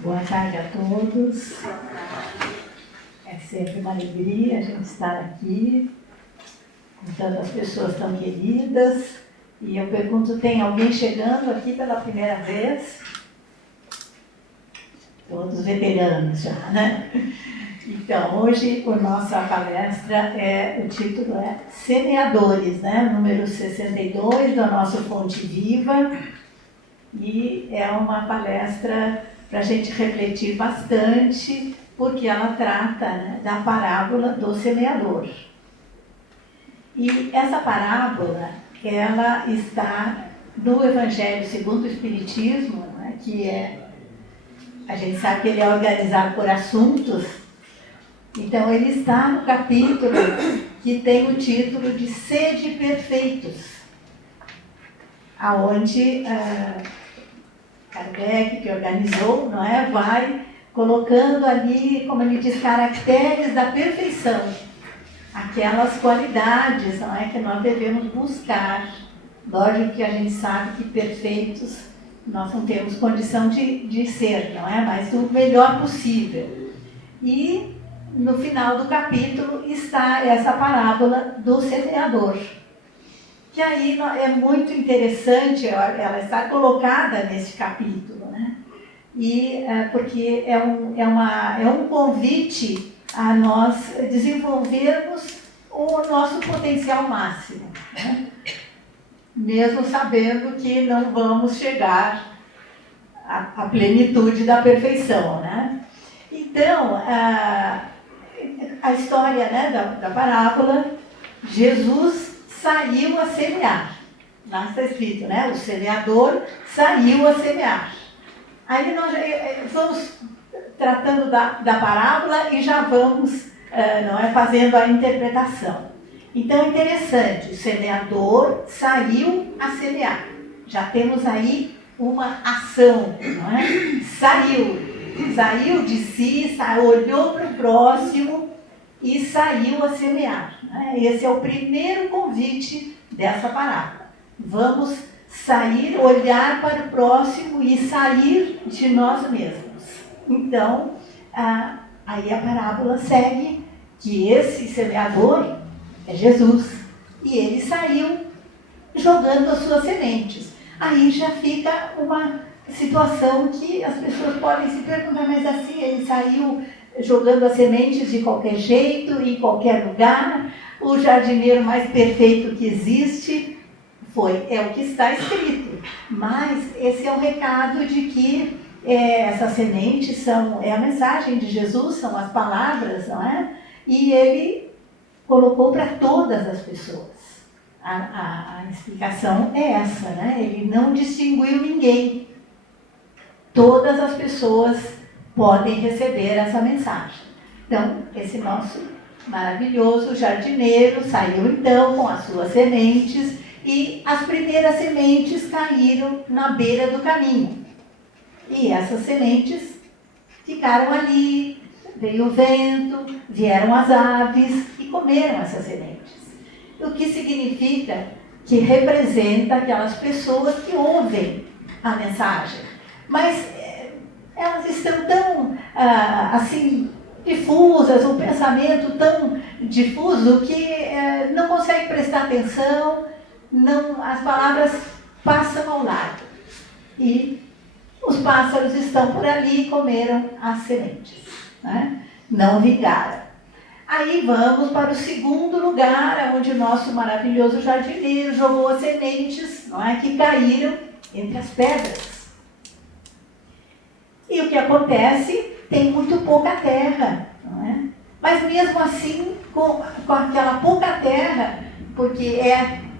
Boa tarde a todos. É sempre uma alegria a gente estar aqui com tantas pessoas tão queridas. E eu pergunto, tem alguém chegando aqui pela primeira vez? Todos veteranos já, né? Então, hoje a nossa palestra o título é Semeadores, né? Número 62 da nossa Fonte Viva. E é uma palestra para a gente refletir bastante, porque ela trata, né, da parábola do semeador. E essa parábola, ela está no Evangelho segundo o Espiritismo, né, que a gente sabe que ele é organizado por assuntos. Então ele está no capítulo que tem o título de Sede Perfeitos, aonde Kardec, que organizou, não é, vai colocando ali, como ele diz, caracteres da perfeição, aquelas qualidades, não é, que nós devemos buscar. Lógico que a gente sabe que perfeitos nós não temos condição de ser, não é, mas o melhor possível. E no final do capítulo está essa parábola do semeador, que aí é muito interessante, ela está colocada nesse capítulo, né? E porque é um convite a nós desenvolvermos o nosso potencial máximo, né? Mesmo sabendo que não vamos chegar à plenitude da perfeição, né? Então, a história, né, da parábola, Jesus saiu a semear. Lá está escrito, né? O semeador saiu a semear. Aí nós vamos tratando da parábola e já vamos fazendo a interpretação. Então é interessante, o semeador saiu a semear. Já temos aí uma ação, não é? Saiu de si, olhou para o próximo e saiu a semear, né? Esse é o primeiro convite dessa parábola. Vamos sair, olhar para o próximo e sair de nós mesmos. Então, aí a parábola segue que esse semeador é Jesus. E ele saiu jogando as suas sementes. Aí já fica uma situação que as pessoas podem se perguntar, mas assim, ele saiu jogando as sementes de qualquer jeito, em qualquer lugar, o jardineiro mais perfeito que existe, é o que está escrito. Mas esse é o recado de que essas sementes é a mensagem de Jesus, são as palavras, não é? E ele colocou para todas as pessoas. A explicação é essa, né? Ele não distinguiu ninguém. Todas as pessoas podem receber essa mensagem. Então, esse nosso maravilhoso jardineiro saiu então com as suas sementes e as primeiras sementes caíram na beira do caminho. E essas sementes ficaram ali, veio o vento, vieram as aves e comeram essas sementes. O que significa que representa aquelas pessoas que ouvem a mensagem. Mas elas estão tão, assim, difusas, um pensamento tão difuso que não consegue prestar atenção, as palavras passam ao lado. E os pássaros estão por ali e comeram as sementes, né? Não vingaram. Aí vamos para o segundo lugar, onde o nosso maravilhoso jardineiro jogou as sementes, não é, que caíram entre as pedras. E o que acontece? Tem muito pouca terra, não é? Mas mesmo assim, com aquela pouca terra, porque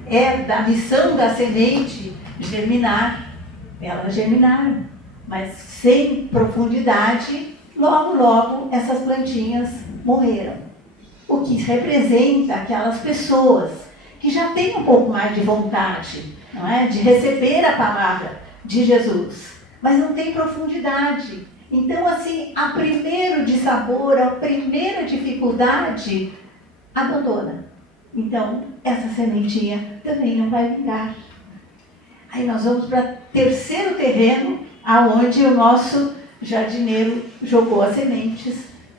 é da missão da semente germinar, elas germinaram, mas sem profundidade, logo essas plantinhas morreram. O que representa aquelas pessoas que já têm um pouco mais de vontade, não é, de receber a palavra de Jesus, mas não tem profundidade. Então, assim, a primeiro dissabor, a primeira dificuldade, abandona. Então, essa sementinha também não vai vingar. Aí nós vamos para o terceiro terreno, aonde o nosso jardineiro jogou as sementes,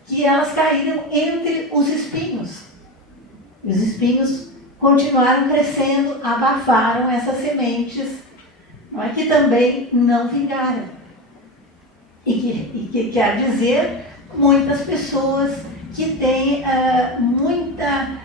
que elas caíram entre os espinhos. Os espinhos continuaram crescendo, abafaram essas sementes, não é, que também não vingaram. E que quer dizer, muitas pessoas que têm muita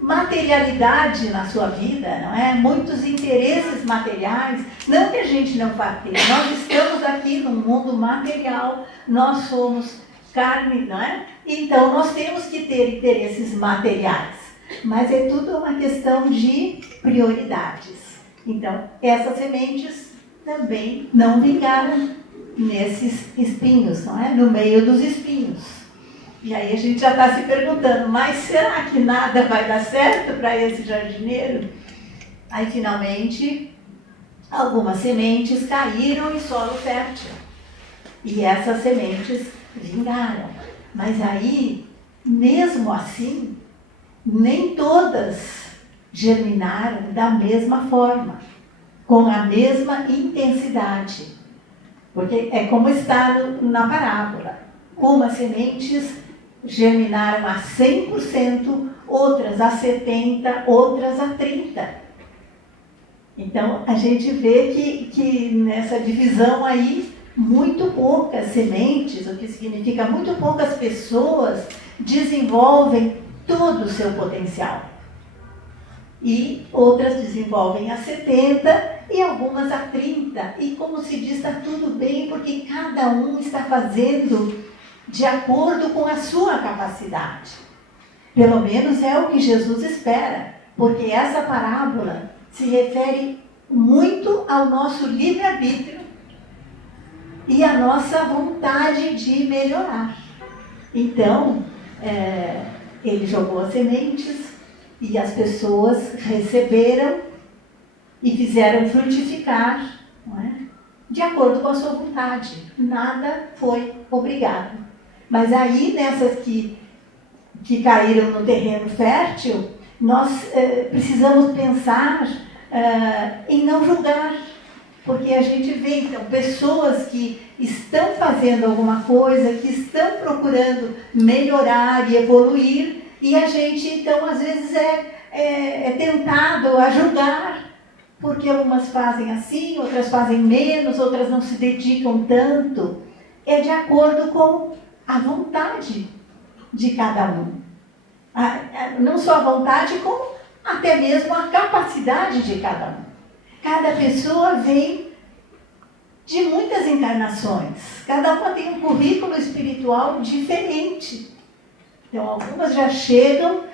materialidade na sua vida, não é? Muitos interesses materiais. Não que a gente não vá ter, nós estamos aqui no mundo material, nós somos carne, não é? Então nós temos que ter interesses materiais, mas é tudo uma questão de prioridades. Então essas sementes também não vingaram nesses espinhos, não é? No meio dos espinhos. E aí a gente já está se perguntando, mas será que nada vai dar certo para esse jardineiro? Aí finalmente algumas sementes caíram em solo fértil. E essas sementes vingaram. Mas aí, mesmo assim, nem todas germinaram da mesma forma, com a mesma intensidade. Porque é como está na parábola. Umas sementes germinaram a 100%, outras a 70%, outras a 30%. Então, a gente vê que nessa divisão aí, muito poucas sementes, o que significa muito poucas pessoas, desenvolvem todo o seu potencial. E outras desenvolvem a 70% e algumas a 30%. E como se diz, está tudo bem, porque cada um está fazendo de acordo com a sua capacidade. Pelo menos é o que Jesus espera, porque essa parábola se refere muito ao nosso livre-arbítrio e à nossa vontade de melhorar. Então, ele jogou as sementes e as pessoas receberam e fizeram frutificar, não é? De acordo com a sua vontade. Nada foi obrigado. Mas aí, nessas que caíram no terreno fértil, nós precisamos pensar em não julgar. Porque a gente vê, então, pessoas que estão fazendo alguma coisa, que estão procurando melhorar e evoluir, e a gente, então, às vezes é tentado a julgar, porque algumas fazem assim, outras fazem menos, outras não se dedicam tanto. É de acordo com a vontade de cada um. Não só a vontade, como até mesmo a capacidade de cada um. Cada pessoa vem de muitas encarnações. Cada uma tem um currículo espiritual diferente. Então, algumas já chegam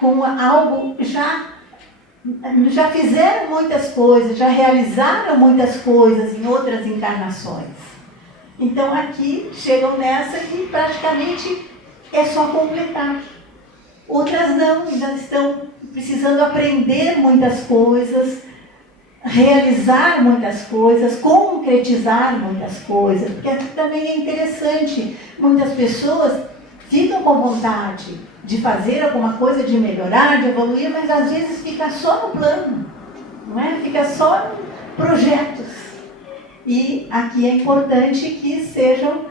com algo, já fizeram muitas coisas, já realizaram muitas coisas em outras encarnações. Então, aqui chegam nessa que praticamente é só completar. Outras não, ainda estão precisando aprender muitas coisas, realizar muitas coisas, concretizar muitas coisas, porque também é interessante. Muitas pessoas ficam com vontade de fazer alguma coisa, de melhorar, de evoluir, mas às vezes fica só no plano, não é? Fica só em projetos. E aqui é importante que sejam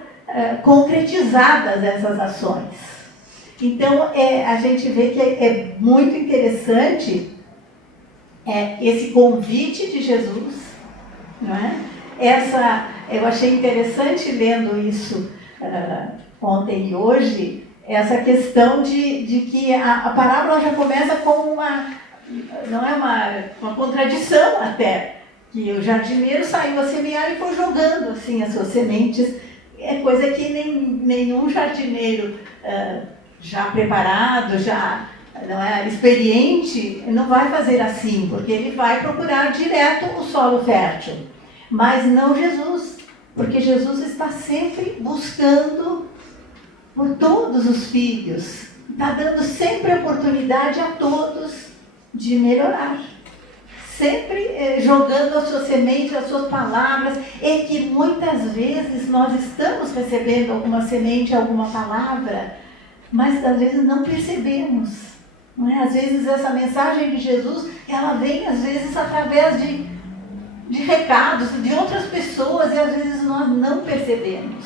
concretizadas essas ações. Então, a gente vê que é muito interessante esse convite de Jesus, não é? Eu achei interessante lendo isso ontem e hoje, essa questão de que a parábola já começa com uma contradição até, que o jardineiro saiu a semear e foi jogando assim as suas sementes, coisa que nenhum jardineiro já preparado, já não é experiente, não vai fazer assim, porque ele vai procurar direto o solo fértil. Mas não Jesus, porque Jesus está sempre buscando por todos os filhos, está dando sempre oportunidade a todos de melhorar. Sempre jogando a sua semente, as suas palavras, e que muitas vezes nós estamos recebendo alguma semente, alguma palavra, mas às vezes não percebemos. Não é? Às vezes essa mensagem de Jesus, ela vem às vezes através de de recados de outras pessoas e às vezes nós não percebemos.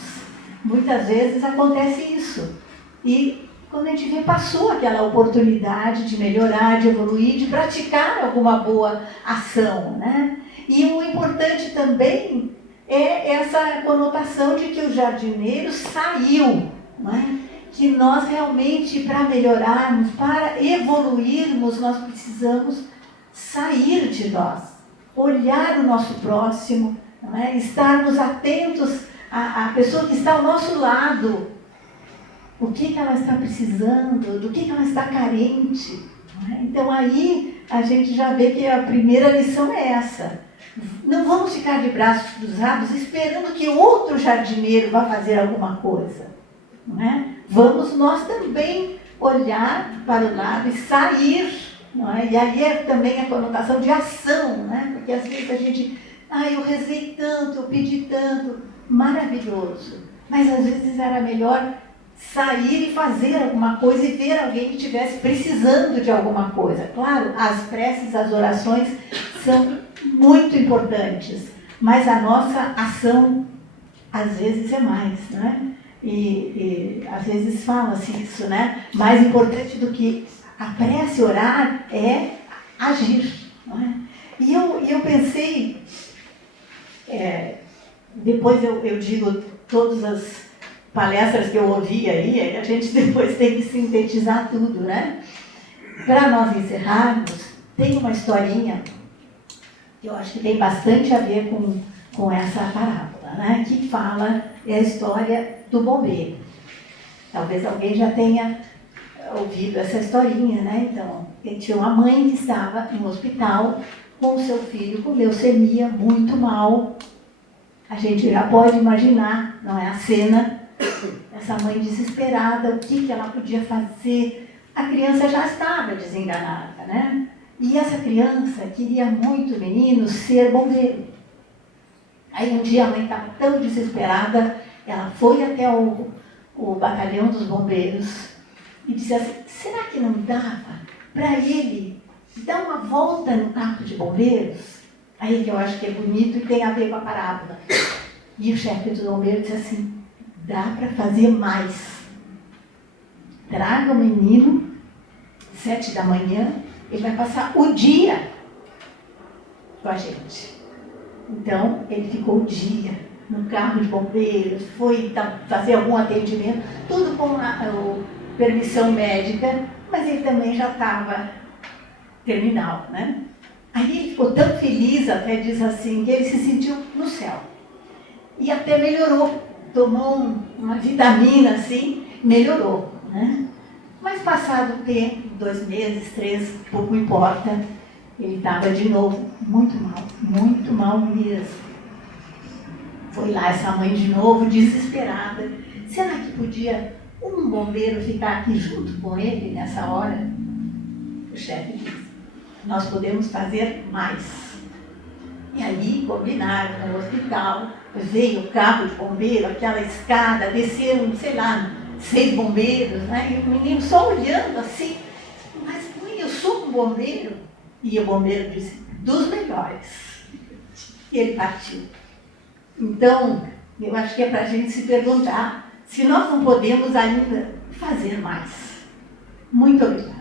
Muitas vezes acontece isso. E quando a gente vê, passou aquela oportunidade de melhorar, de evoluir, de praticar alguma boa ação, né? E o importante também é essa conotação de que o jardineiro saiu, né? Que nós realmente, para melhorarmos, para evoluirmos, nós precisamos sair de nós, olhar o nosso próximo, não é? Estarmos atentos à pessoa que está ao nosso lado, o que ela está precisando, do que ela está carente. Não é? Então aí a gente já vê que a primeira lição é essa. Não vamos ficar de braços cruzados esperando que outro jardineiro vá fazer alguma coisa. Não é? Vamos nós também olhar para o lado e sair. Não é? E aí é também a conotação de ação, né? Porque às vezes a gente, eu rezei tanto, eu pedi tanto, maravilhoso. Mas às vezes era melhor sair e fazer alguma coisa e ver alguém que estivesse precisando de alguma coisa. Claro, as preces, as orações são muito importantes, mas a nossa ação às vezes é mais, né? E às vezes fala-se isso, né? Mais importante do que a prece, orar, é agir. Não é? E eu pensei, depois eu digo todas as palestras que eu ouvi aí, a gente depois tem que sintetizar tudo, né? Para nós encerrarmos, tem uma historinha que eu acho que tem bastante a ver com essa parábola, né? Que fala, é a história do bombeiro. Talvez alguém já tenha ouvido essa historinha, né? Então, ele tinha uma mãe que estava em um hospital com o seu filho com leucemia, muito mal. A gente já pode imaginar, não é, a cena, essa mãe desesperada, o que ela podia fazer. A criança já estava desenganada, né? E essa criança queria muito, menino, ser bombeiro. Aí um dia a mãe estava tão desesperada, ela foi até o batalhão dos bombeiros e disse assim, será que não dava para ele dar uma volta no carro de bombeiros? Aí que eu acho que é bonito e tem a ver com a parábola. E o chefe dos bombeiros disse assim, dá para fazer mais. Traga o menino, 7 da manhã, ele vai passar o dia com a gente. Então, ele ficou o dia no carro de bombeiros, foi fazer algum atendimento, tudo com a permissão médica, mas ele também já estava terminal, né? Aí ele ficou tão feliz, até diz assim, que ele se sentiu no céu. E até melhorou, tomou uma vitamina assim, melhorou, né? Mas passado o tempo, 2 meses, 3, pouco importa, ele estava de novo muito mal mesmo. Foi lá essa mãe de novo, desesperada. Será que podia um bombeiro ficar aqui junto com ele nessa hora? O chefe disse, nós podemos fazer mais. E aí combinaram no hospital, veio o carro de bombeiro, aquela escada, desceram, sei lá, 6 bombeiros, né? E o menino só olhando assim, mas mãe, eu sou um bombeiro. E o bombeiro disse, dos melhores. E ele partiu. Então, eu acho que é para a gente se perguntar se nós não podemos ainda fazer mais. Muito obrigada.